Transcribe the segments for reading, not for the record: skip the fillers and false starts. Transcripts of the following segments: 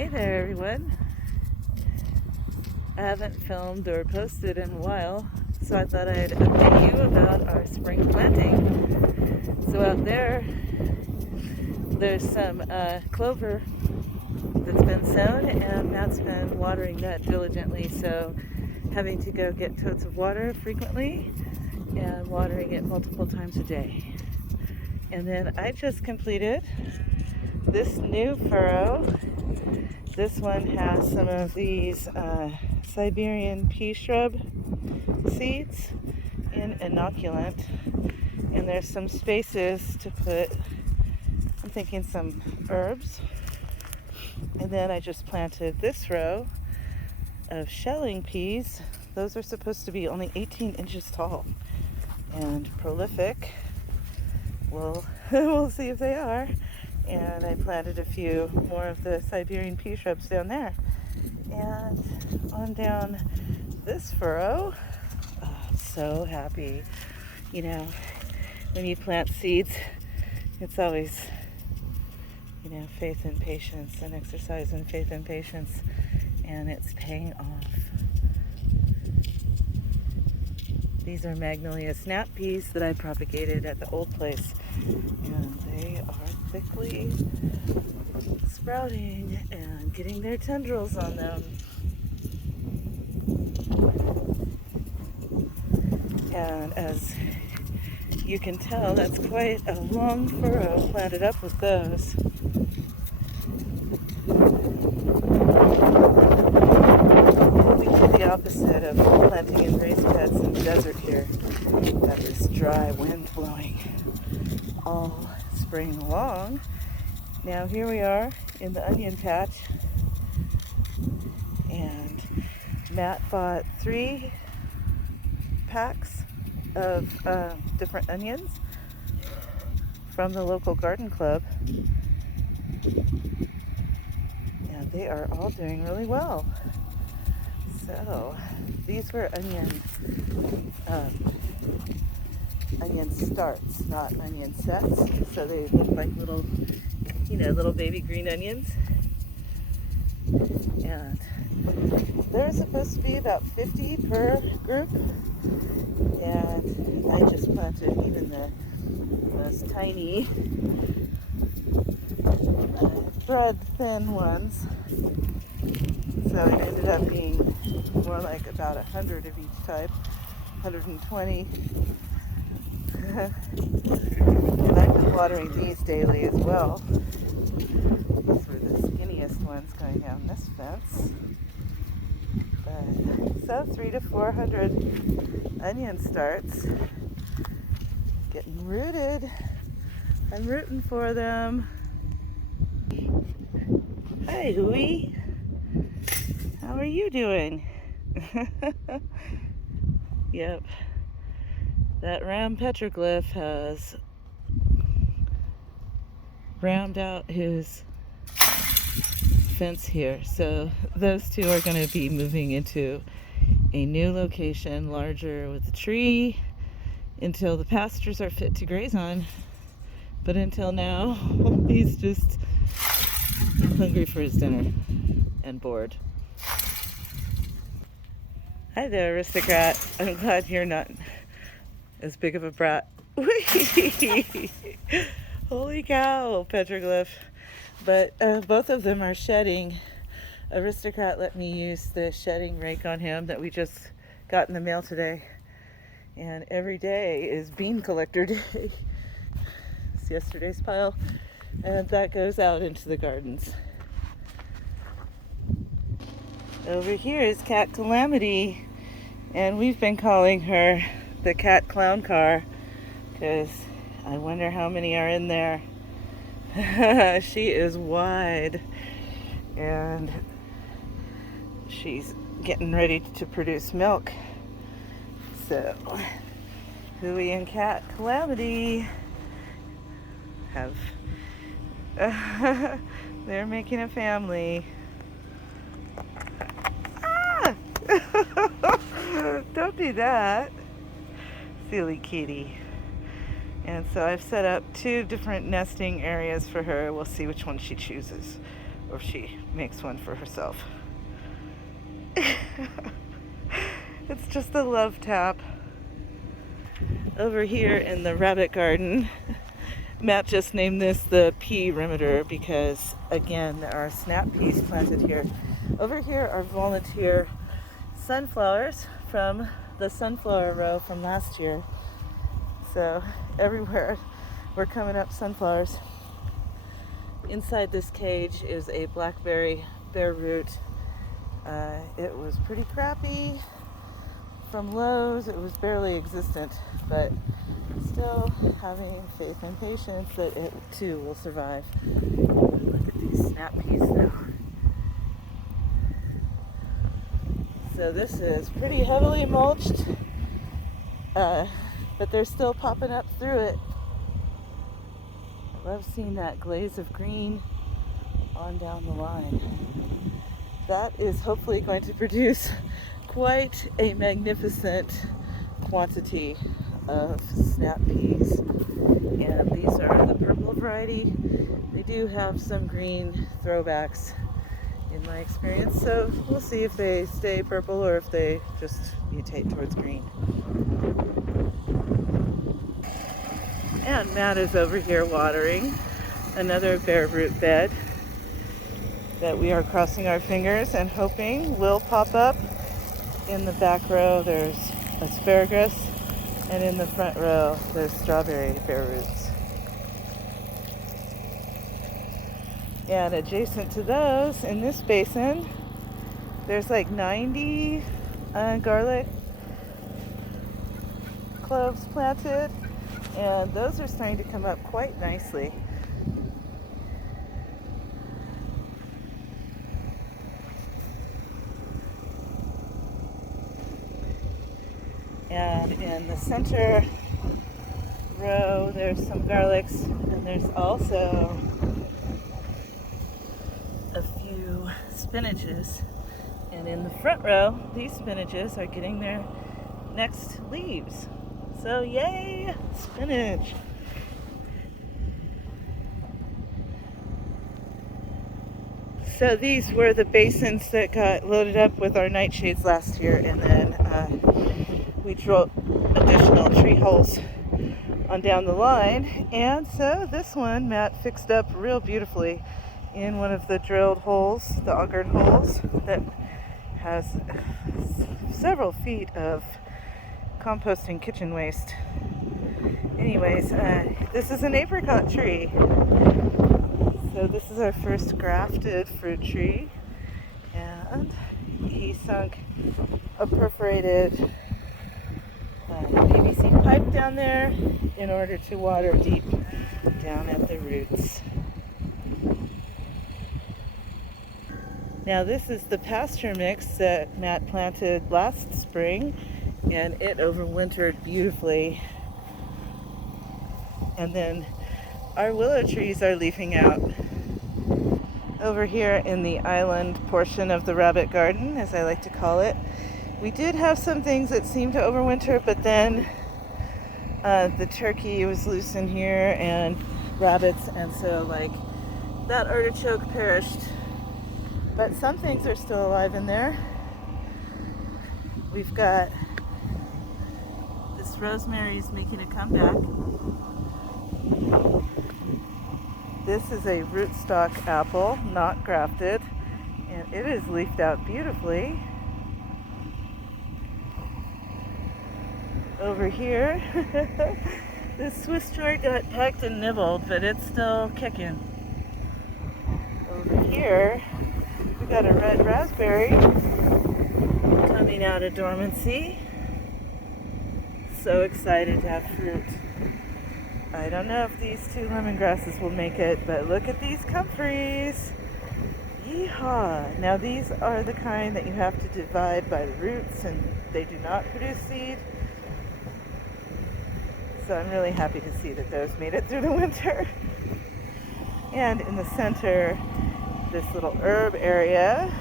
Hey there, everyone. I haven't filmed or posted in a while, so I thought I'd update you about our spring planting. So out there's some clover that's been sown, and Matt's been watering that diligently, so having to go get totes of water frequently and watering it multiple times a day. And then I just completed this new furrow. This one has some of these Siberian pea shrub seeds in inoculant, and there's some spaces to put, I'm thinking, some herbs. And then I just planted this row of shelling peas. Those are supposed to be only 18 inches tall and prolific. We'll see if they are. And I planted a few more of the Siberian pea shrubs down there. And on down this furrow, I'm so happy. You know, when you plant seeds, it's always, faith and patience, an exercise in faith and patience, and it's paying off. These are Magnolia snap peas that I propagated at the old place, and they are thickly sprouting and getting their tendrils on them. And as you can tell, that's quite a long furrow planted up with those. We do the opposite of planting in raised beds in the desert here. Got this dry wind blowing all spring long. Now here we are in the onion patch, and Matt bought 3 packs of different onions from the local garden club, and they are all doing really well. So these were onion starts, not onion sets, so they look like little baby green onions. And there's supposed to be about 50 per group, and I just planted even those tiny bread thin ones, so it ended up being more like about 100 of each type, 120. And I've been watering these daily as well. These were the skinniest ones going down this fence. But so 300 to 400 onion starts getting rooted. I'm rooting for them. Hi, Hooey. How are you doing? Yep. That ram petroglyph has rammed out his fence here. So those two are going to be moving into a new location, larger with a tree, until the pastures are fit to graze on. But until now, he's just hungry for his dinner and bored. Hi there, aristocrat. I'm glad you're not as big of a brat. Holy cow, petroglyph. But both of them are shedding. Aristocrat let me use the shedding rake on him that we just got in the mail today. And every day is bean collector day. It's yesterday's pile. And that goes out into the gardens. Over here is Cat Calamity. And we've been calling her the cat clown car, because I wonder how many are in there. She is wide, and she's getting ready to produce milk. So Hooey and Cat Calamity have they're making a family. Ah! Don't do that, silly kitty. And so I've set up 2 different nesting areas for her. We'll see which one she chooses. or she makes one for herself. It's just a love tap. Over here in the rabbit garden, Matt just named this the pea perimeter because, again, there are snap peas planted here. Over here are volunteer sunflowers from the sunflower row from last year. So everywhere we're coming up sunflowers. Inside this cage is a blackberry bare root. It was pretty crappy from Lowe's. It was barely existent, but still having faith and patience that it too will survive. Look at these snap peas though. So this is pretty heavily mulched, but they're still popping up through it. I love seeing that glaze of green on down the line. That is hopefully going to produce quite a magnificent quantity of snap peas. And these are the purple variety. They do have some green throwbacks in my experience, so we'll see if they stay purple or if they just mutate towards green. And Matt is over here watering another bare root bed that we are crossing our fingers and hoping will pop up. In the back row there's asparagus, and in the front row there's strawberry bare roots. And adjacent to those, in this basin, there's like 90 garlic cloves planted, and those are starting to come up quite nicely. And in the center row, there's some garlics, and there's also a few spinaches. And in the front row, these spinaches are getting their next leaves. So yay, spinach! So these were the basins that got loaded up with our nightshades last year, and then we drilled additional tree holes on down the line. And so this one Matt fixed up real beautifully in one of the drilled holes, the augered holes, that has several feet of composting kitchen waste. Anyways, this is an apricot tree. So this is our first grafted fruit tree, and he sunk a perforated PVC pipe down there in order to water deep down at the roots. Now this is the pasture mix that Matt planted last spring, and it overwintered beautifully. And then our willow trees are leafing out. Over here in the island portion of the rabbit garden, as I like to call it, we did have some things that seemed to overwinter, but then the turkey was loose in here and rabbits, and so like that artichoke perished. But some things are still alive in there. We've got this rosemary's making a comeback. This is a rootstock apple, not grafted, and it is leafed out beautifully. Over here, this Swiss chard got pecked and nibbled, but it's still kicking. Over here, we got a red raspberry coming out of dormancy. So excited to have fruit. I don't know if these two lemongrasses will make it, but look at these comfreys. Yeehaw! Now these are the kind that you have to divide by the roots, and they do not produce seed. So I'm really happy to see that those made it through the winter. And in the center, this little herb area,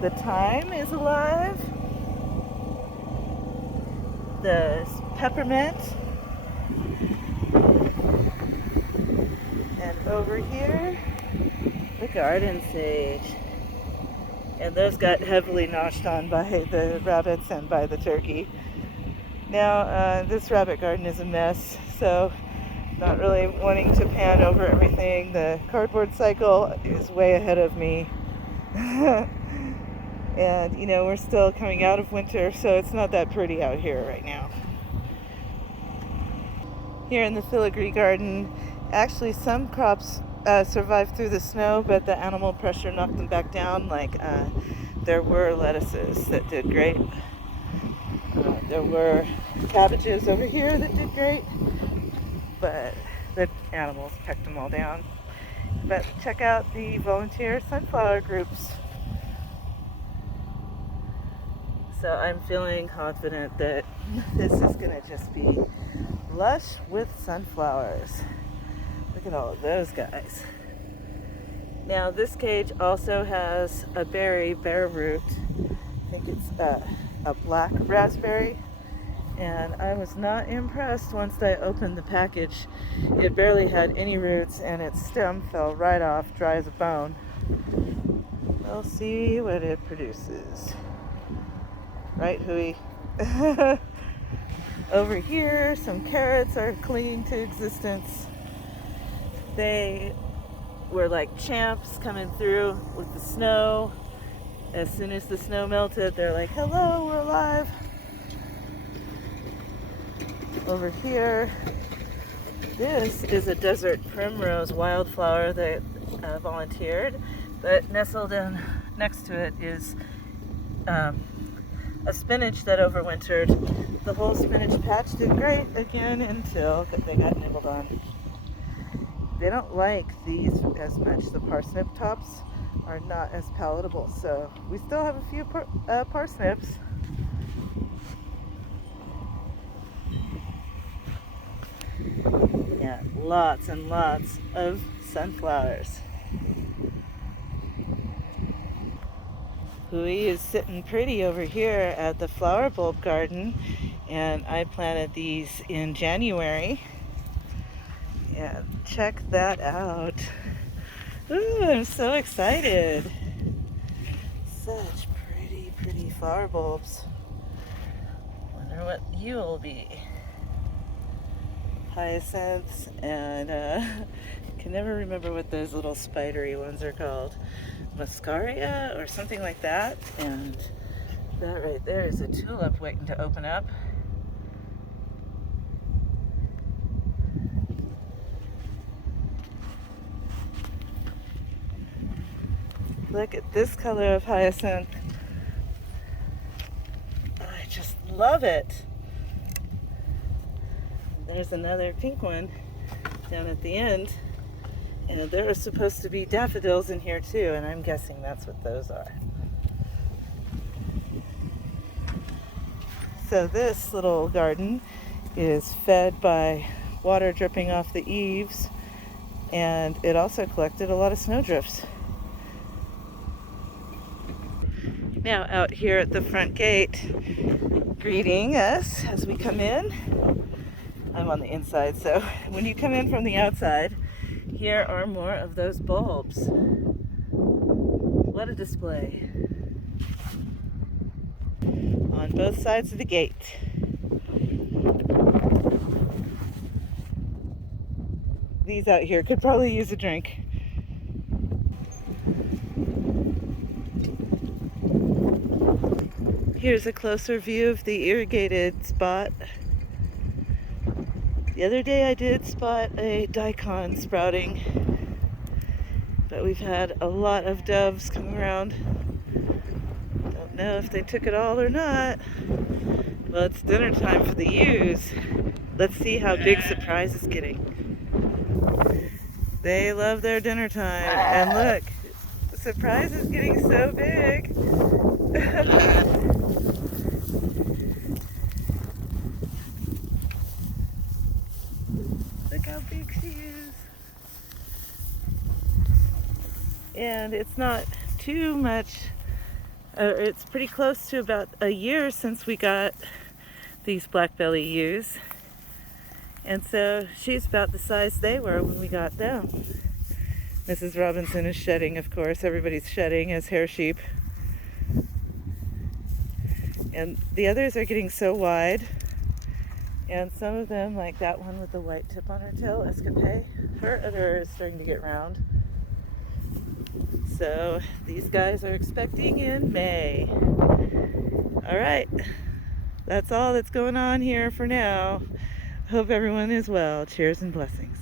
the thyme is alive. The peppermint. And over here, the garden sage. And those got heavily noshed on by the rabbits and by the turkey. Now, this rabbit garden is a mess, so not really wanting to pan over everything. The cardboard cycle is way ahead of me. And, you know, we're still coming out of winter, so it's not that pretty out here right now. Here in the filigree garden, actually some crops survived through the snow, but the animal pressure knocked them back down. Like there were lettuces that did great. There were cabbages over here that did great, but the animals pecked them all down. But check out the volunteer sunflower groups. So I'm feeling confident that this is going to just be lush with sunflowers. Look at all of those guys. Now this cage also has a berry, bare root. I think it's a black raspberry. And I was not impressed once I opened the package. It barely had any roots and its stem fell right off, dry as a bone. We'll see what it produces. Right, Hui? Over here, some carrots are clinging to existence. They were like champs coming through with the snow. As soon as the snow melted, they're like, hello, we're alive. Over here, this is a desert primrose wildflower that volunteered, but nestled in next to it is a spinach that overwintered. The whole spinach patch did great again until they got nibbled on. They don't like these as much. The parsnip tops are not as palatable, so we still have a few parsnips. Yeah, lots and lots of sunflowers. Hui is sitting pretty over here at the flower bulb garden, and I planted these in January. And check that out. Ooh, I'm so excited. Such pretty flower bulbs. Wonder what you will be. Hyacinths and can never remember what those little spidery ones are called. Muscaria or something like that. And that right there is a tulip waiting to open up. Look at this color of hyacinth. I just love it. There's another pink one down at the end. And there are supposed to be daffodils in here too, and I'm guessing that's what those are. So this little garden is fed by water dripping off the eaves, and it also collected a lot of snowdrifts. Now out here at the front gate, greeting us as we come in. I'm on the inside, so when you come in from the outside, here are more of those bulbs. What a display. On both sides of the gate. These out here could probably use a drink. Here's a closer view of the irrigated spot. The other day I did spot a daikon sprouting, but we've had a lot of doves come around. Don't know if they took it all or not. Well, it's dinner time for the ewes. Let's see how big Surprise is getting. They love their dinner time. And look, Surprise is getting so big. Look how big she is. And it's not too much, it's pretty close to about a year since we got these black belly ewes. And so she's about the size they were when we got them. Mrs. Robinson is shedding, of course. Everybody's shedding as hair sheep. And the others are getting so wide. And some of them, like that one with the white tip on her tail, Escapade, her udder is starting to get round. So these guys are expecting in May. All right, that's all that's going on here for now. Hope everyone is well. Cheers and blessings.